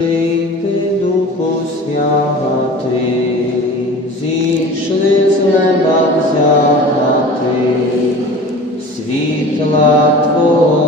Ти, Духу Святий, зійшли з світла Твого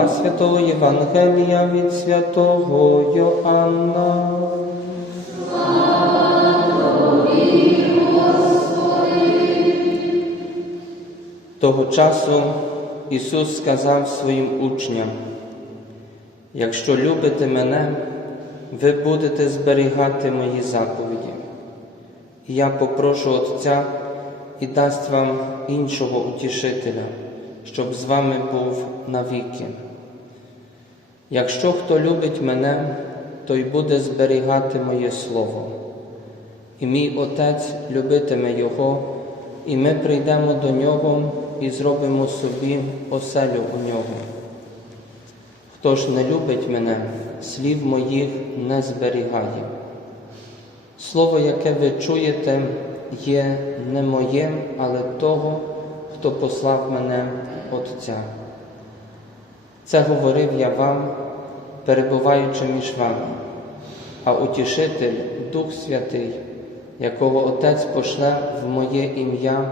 Слова Святого Євангелія від Святого Йоанна. Того часу Ісус сказав своїм учням, якщо любите мене, ви будете зберігати мої заповіді. І я попрошу Отця і дасть вам іншого утішителя, щоб з вами був навіки. Якщо хто любить мене, той буде зберігати моє Слово, і мій Отець любитиме Його, і ми прийдемо до Нього і зробимо собі оселю у нього. Хто ж не любить мене, слів моїх не зберігає. Слово, яке ви чуєте, є не моє, але того, хто послав мене Отця. Це говорив я вам, перебуваючи між вами, а утішитель, Дух Святий, якого Отець пошле в моє ім'я,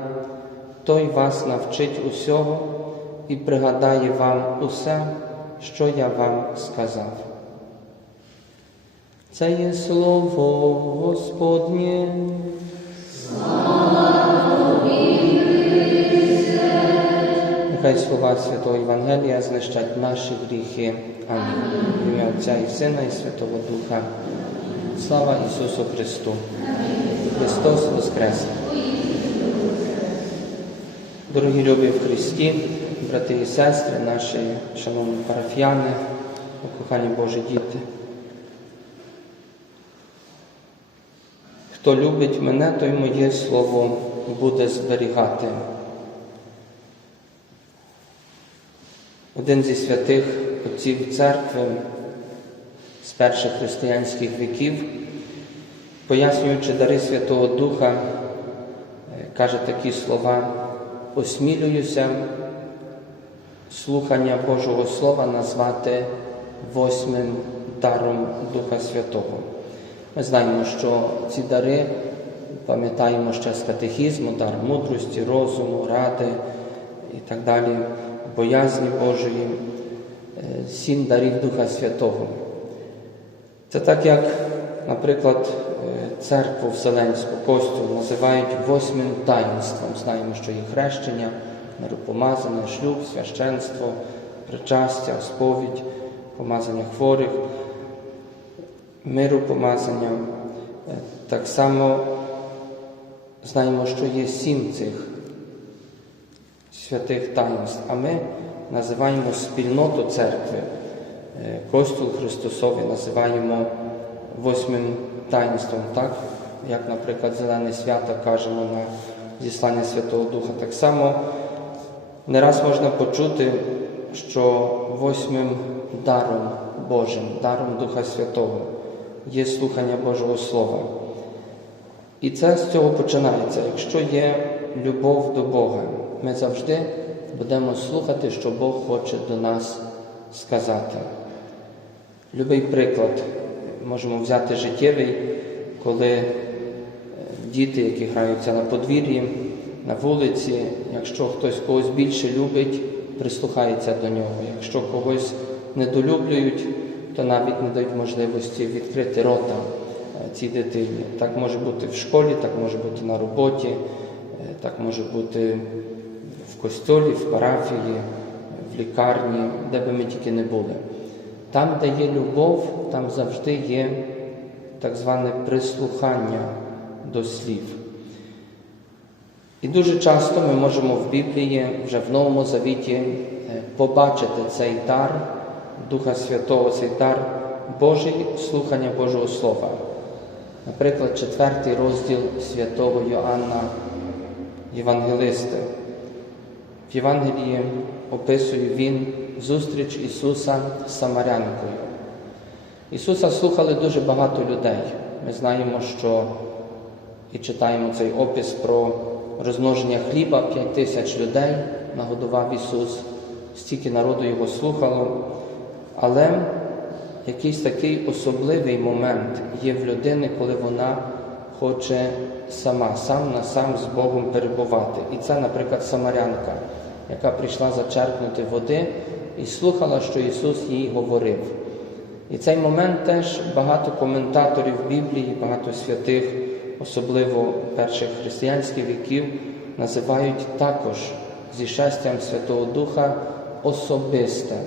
той вас навчить усього і пригадає вам усе, що я вам сказав. Це є слово Господнє. Нехай слова Святого Євангелія знищать наші гріхи. Амінь. В ім'я Отця і Сина, і Святого Духа. Слава Ісусу Христу! Христос Воскрес! Дорогі любі в Христі, брати і сестри, наші шановні парафіяни, кохані Божі діти. Хто любить мене, той моє слово буде зберігати. Один зі святих отців церкви з перших християнських віків, пояснюючи дари Святого Духа, е, каже такі слова, осмілююся слухання Божого Слова назвати восьмим даром Духа Святого. Ми знаємо, що ці дари пам'ятаємо ще з катехізму, дар мудрості, розуму, ради і так далі, боязні Божої, е, сім дарів Духа Святого. Це так, як, наприклад, е, церкву Вселенську, Костюм називають восьмим таїнством. Знаємо, що є хрещення, миропомазання, шлюб, священство, причастя, сповідь, помазання хворих, миропомазання. Е, Так само знаємо, що є сім цих святих таїнств, а ми називаємо спільноту церкви, е, Костюл Христосовий називаємо восьмим таїнством, так? як, наприклад, Зелене свято кажемо на зіслання Святого Духа. Так само не раз можна почути, що восьмим даром Божим, даром Духа Святого є слухання Божого Слова. І це з цього починається. Якщо є любов до Бога, ми завжди будемо слухати, що Бог хоче до нас сказати. Любий приклад можемо взяти життєвий, коли е, діти, які граються на подвір'ї, на вулиці, якщо хтось когось більше любить, прислухається до нього. Якщо когось недолюблюють, то навіть не дають можливості відкрити рота е, цій дитині. Так може бути в школі, так може бути на роботі, е, так може бути в костьолі, в парафії, в лікарні, де би ми тільки не були. Там, де є любов, там завжди є так зване прислухання до слів. І дуже часто ми можемо в Біблії, вже в Новому Завіті, е, побачити цей дар Духа Святого, цей дар Божий слухання Божого Слова. Наприклад, четвертий розділ святого Йоанна Євангелиста. В Євангелії описує він зустріч Ісуса з Самарянкою. Ісуса слухали дуже багато людей. Ми знаємо, що і читаємо цей опис про розмноження хліба, п'ять тисяч людей нагодував Ісус, стільки народу Його слухало. Але якийсь такий особливий момент є в людини, коли вона хоче сама, сам на сам з Богом перебувати. І це, наприклад, Самарянка, яка прийшла зачерпнути води і слухала, що Ісус їй говорив. І цей момент теж багато коментаторів Біблії, багато святих, особливо перших християнських віків, називають також зішестям Святого Духа особистим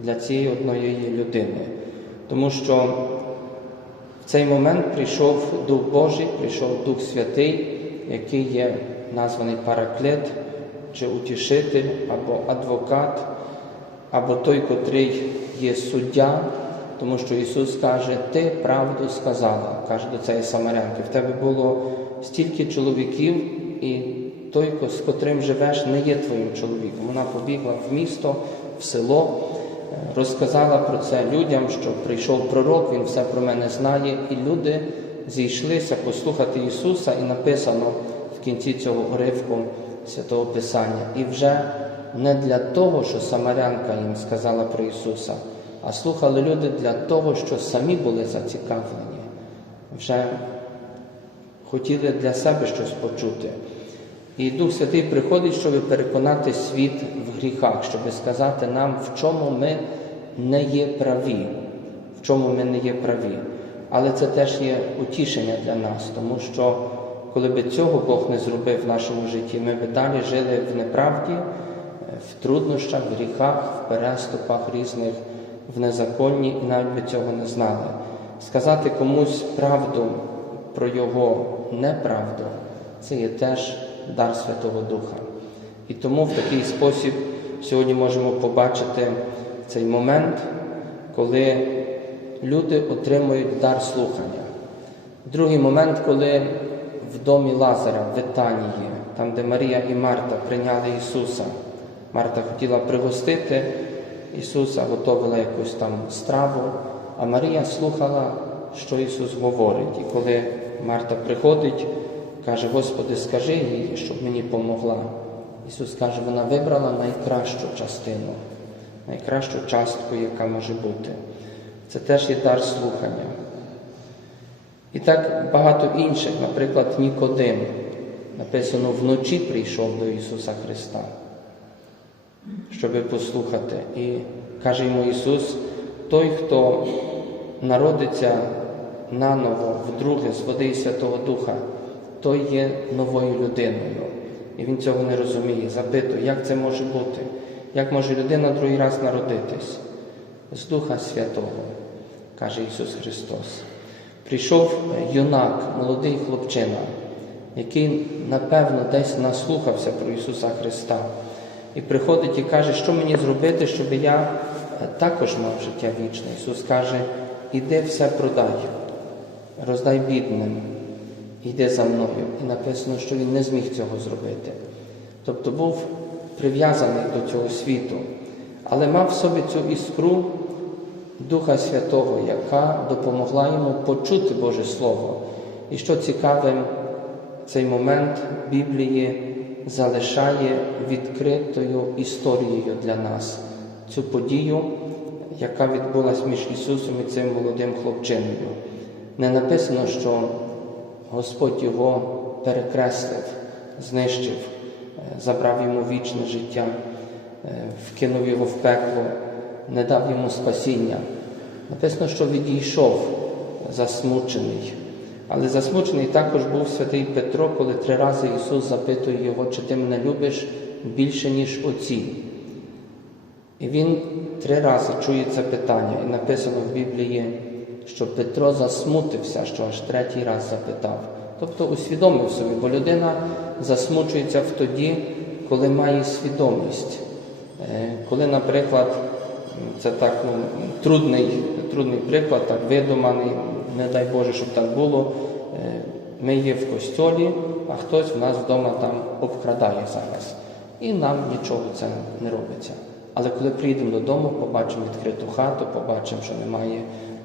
для цієї одної людини. Тому що цей момент прийшов Дух Божий, прийшов Дух Святий, який є названий Параклет чи утішитель або адвокат, або той, котрий є суддя, тому що Ісус каже, Ти правду сказала, каже до цієї Самарянки. В тебе було стільки чоловіків, і той, з котрим живеш, не є твоїм чоловіком. Вона побігла в місто, в село, розказала про це людям, що прийшов пророк, він все про мене знає, і люди зійшлися послухати Ісуса, і написано в кінці цього уривку, Святого Писання. І вже не для того, що Самарянка їм сказала про Ісуса, а слухали люди для того, що самі були зацікавлені. Вже хотіли для себе щось почути. І Дух Святий приходить, щоб переконати світ в гріхах, щоб сказати нам, в чому ми не є праві, в чому ми не є праві. Але це теж є утішення для нас, тому що коли би цього Бог не зробив в нашому житті, ми б далі жили в неправді, в труднощах, в гріхах, в переступах різних, в незаконні, і навіть би цього не знали. Сказати комусь правду про його неправду це є теж дар Святого Духа. І тому в такий спосіб сьогодні можемо побачити цей момент, коли люди отримують дар слухання. Другий момент, коли в домі Лазара, в Витанії, там, де Марія і Марта прийняли Ісуса. Марта хотіла пригостити Ісуса, готувала якусь там страву, а Марія слухала, що Ісус говорить. І коли Марта приходить, каже, Господи, скажи їй, щоб мені помогла. Ісус каже, вона вибрала найкращу частину, найкращу частку, яка може бути. Це теж є дар слухання. І так багато інших, наприклад, Нікодим, написано, вночі прийшов до Ісуса Христа, щоб послухати. І каже йому Ісус, той, хто народиться наново, вдруге, з води і Святого Духа, той є новою людиною. І він цього не розуміє, запитує, як це може бути, як може людина другий раз народитись? З Духа Святого, каже Ісус Христос. Прийшов юнак, молодий хлопчина, який, напевно, десь наслухався про Ісуса Христа. І приходить і каже, що мені зробити, щоб я також мав життя вічне. Ісус каже, іди все продай, роздай бідним, йди за мною. І написано, що він не зміг цього зробити. Тобто був прив'язаний до цього світу, але мав в собі цю іскру Духа Святого, яка допомогла йому почути Боже Слово. І що цікаве, цей момент Біблії залишає відкритою історією для нас цю подію, яка відбулася між Ісусом і цим молодим хлопчиною. Не написано, що Господь його перекреслив, знищив, забрав йому вічне життя, вкинув його в пекло, не дав йому спасіння. Написано, що відійшов засмучений. Але засмучений також був святий Петро, коли три рази Ісус запитує його, чи ти мене любиш більше, ніж оці. І він три рази чує це питання, і написано в Біблії, що Петро засмутився, що аж третій раз запитав. Тобто усвідомив собі, бо людина засмучується в тоді, коли має свідомість. Коли, наприклад, це так ну, трудний, трудний приклад, так видуманий, не дай Боже, щоб так було. Ми є в костьолі, а хтось в нас вдома там обкрадає зараз. І нам нічого це не робиться. Але коли приїдемо додому, побачимо відкриту хату, побачимо, що немає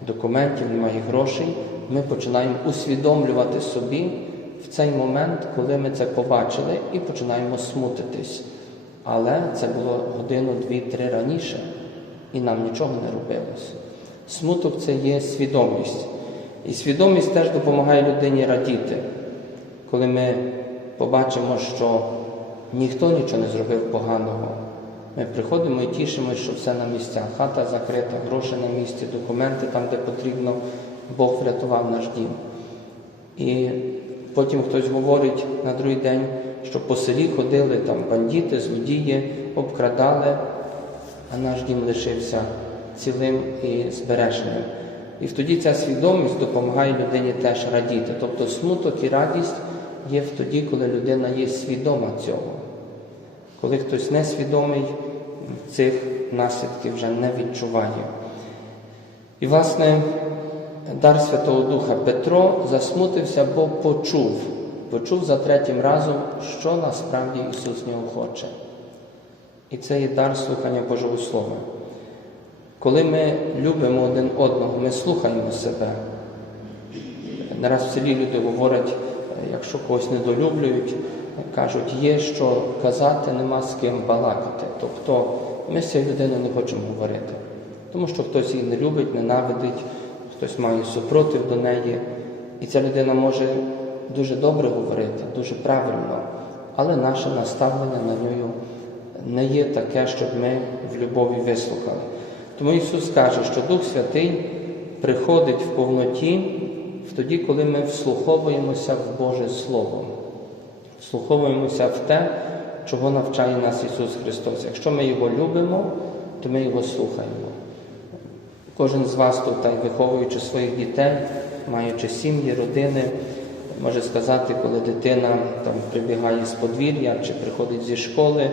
документів, немає грошей, ми починаємо усвідомлювати собі в цей момент, коли ми це побачили, і починаємо смутитись. Але це було годину, дві-три раніше, і нам нічого не робилось. Смуток це є свідомість. І свідомість теж допомагає людині радіти, коли ми побачимо, що ніхто нічого не зробив поганого. Ми приходимо і тішимося, що все на місцях. Хата закрита, гроші на місці, документи там, де потрібно, Бог врятував наш дім. І потім хтось говорить на другий день, що по селі ходили там бандити, злодії, обкрадали, а наш дім лишився цілим і збереженим. І тоді ця свідомість допомагає людині теж радіти. Тобто смуток і радість є тоді, коли людина є свідома цього. Коли хтось несвідомий, цих наслідків вже не відчуває. І, власне, дар Святого Духа Петро засмутився, бо почув, почув за третім разом, що насправді Ісус нього хоче. І це є дар слухання Божого Слова. Коли ми любимо один одного, ми слухаємо себе. Не раз в селі люди говорять, якщо когось недолюблюють, кажуть, є що казати, нема з ким балакати. Тобто ми з цією людиною не хочемо говорити, тому що хтось її не любить, ненавидить, хтось має супротив до неї. І ця людина може дуже добре говорити, дуже правильно, але наше наставлення на нею не є таке, щоб ми в любові вислухали. Тому Ісус каже, що Дух Святий приходить в повноті тоді, коли ми вслуховуємося в Боже Слово, вслуховуємося в те, чого навчає нас Ісус Христос. Якщо ми Його любимо, то ми Його слухаємо. Кожен з вас тут, та виховуючи своїх дітей, маючи сім'ї, родини, може сказати, коли дитина там прибігає з подвір'я, чи приходить зі школи,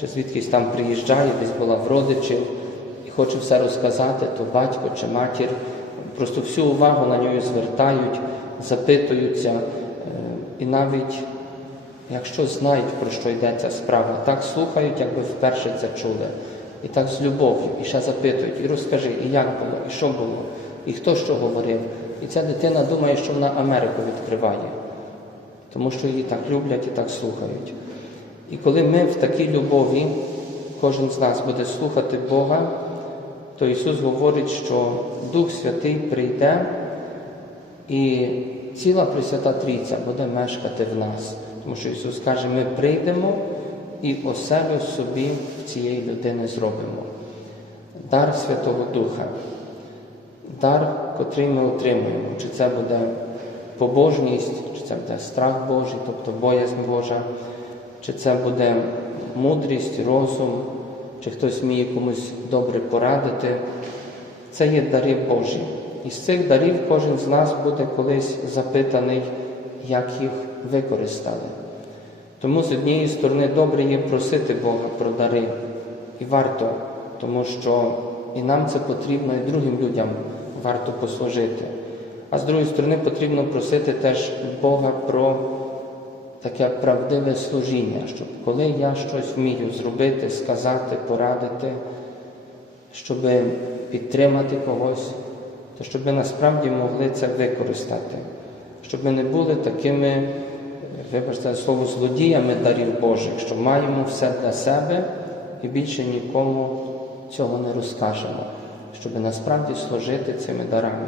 чи звідкись там приїжджає, десь була в родичів і хоче все розказати, то батько чи матір просто всю увагу на нього звертають, запитуються, е, і навіть якщо знають, про що йдеться справа, так слухають, якби вперше це чули. І так з любов'ю, і ще запитують, і розкажи, і як було, і що було, і хто що говорив. І ця дитина думає, що вона Америку відкриває, тому що її так люблять і так слухають. І коли ми в такій любові, кожен з нас буде слухати Бога, то Ісус говорить, що Дух Святий прийде і ціла Пресвята Трійця буде мешкати в нас. Тому що Ісус каже, ми прийдемо і оселю собі в цієї людини зробимо. Дар Святого Духа, дар, котрий ми отримуємо, чи це буде побожність, чи це буде страх Божий, тобто боязнь Божа, чи це буде мудрість, розум, чи хтось вміє комусь добре порадити. Це є дари Божі. І з цих дарів кожен з нас буде колись запитаний, як їх використали. Тому з однієї сторони добре є просити Бога про дари. І варто, тому що і нам це потрібно, і другим людям варто послужити. А з другої сторони, потрібно просити теж Бога про таке правдиве служіння, щоб коли я щось вмію зробити, сказати, порадити, щоб підтримати когось, то щоб насправді могли це використати, щоб ми не були такими, вибачте слово, злодіями дарів Божих, що маємо все для себе і більше нікому цього не розкажемо, щоб насправді служити цими дарами.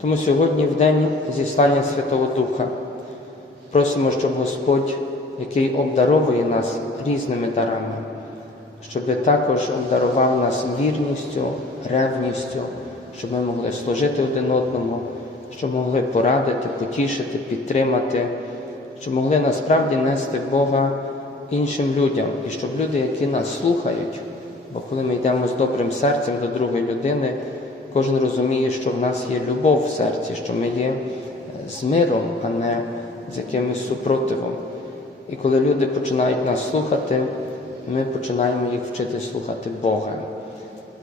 Тому сьогодні, в день зіслання Святого Духа, просимо, щоб Господь, який обдаровує нас різними дарами, щоб також обдарував нас вірністю, ревністю, щоб ми могли служити один одному, щоб могли порадити, потішити, підтримати, щоб могли насправді нести Бога іншим людям, і щоб люди, які нас слухають, бо коли ми йдемо з добрим серцем до другої людини, кожен розуміє, що в нас є любов в серці, що ми є з миром, а не з якимось супротивом. І коли люди починають нас слухати, ми починаємо їх вчити слухати Бога.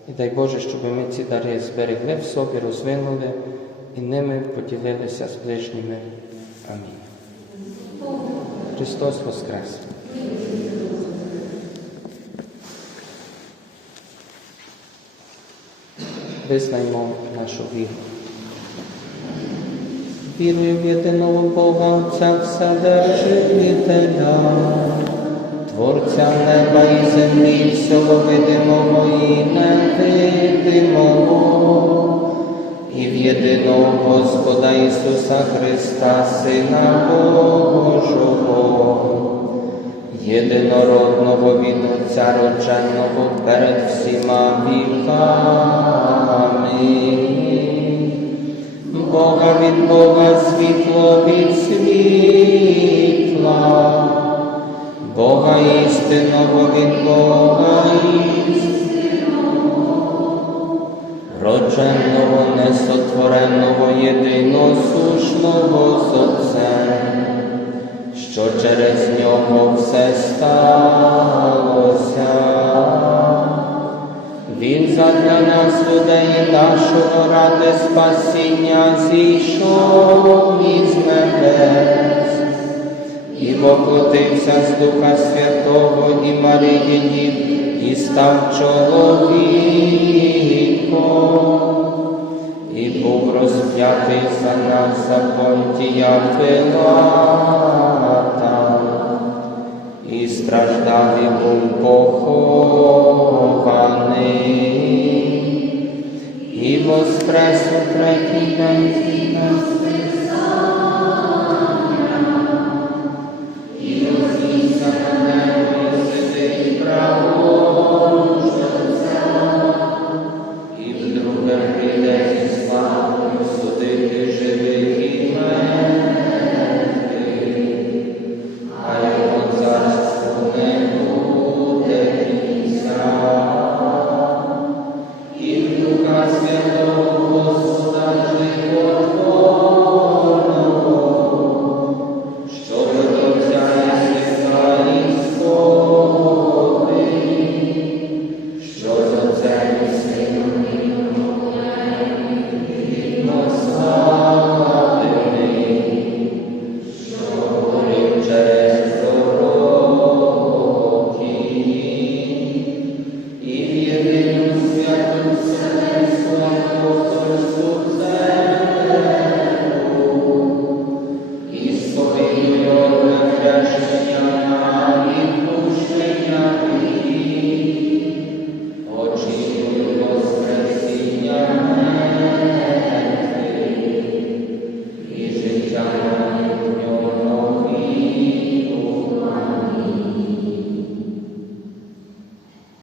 І дай Боже, щоб ми ці дари зберегли в собі, розвинули і ними поділилися з ближніми. Амінь. Христос Воскрес! Визнаймо нашу віру. Вірую в єдиного Бога, Отця Вседержителя, Творця неба і землі, всього видимого і невидимого, єдиного Господа Ісуса Христа, Сина Божого, єдинородного від Отця родженого перед всіма віками. Бога від Бога, світло від світла, Бога істинного від Бога істинного, родженого, несотвореного, єдиносушного з Отцем, що через нього все сталося. Він задля нас людей нашого ради спасіння зійшов із небес і воплотився з Духа Святого і Марії і став чоловіком, і був розп'ятий за нас за понтія Пилата, страждав і був похований, і воскрес у третій день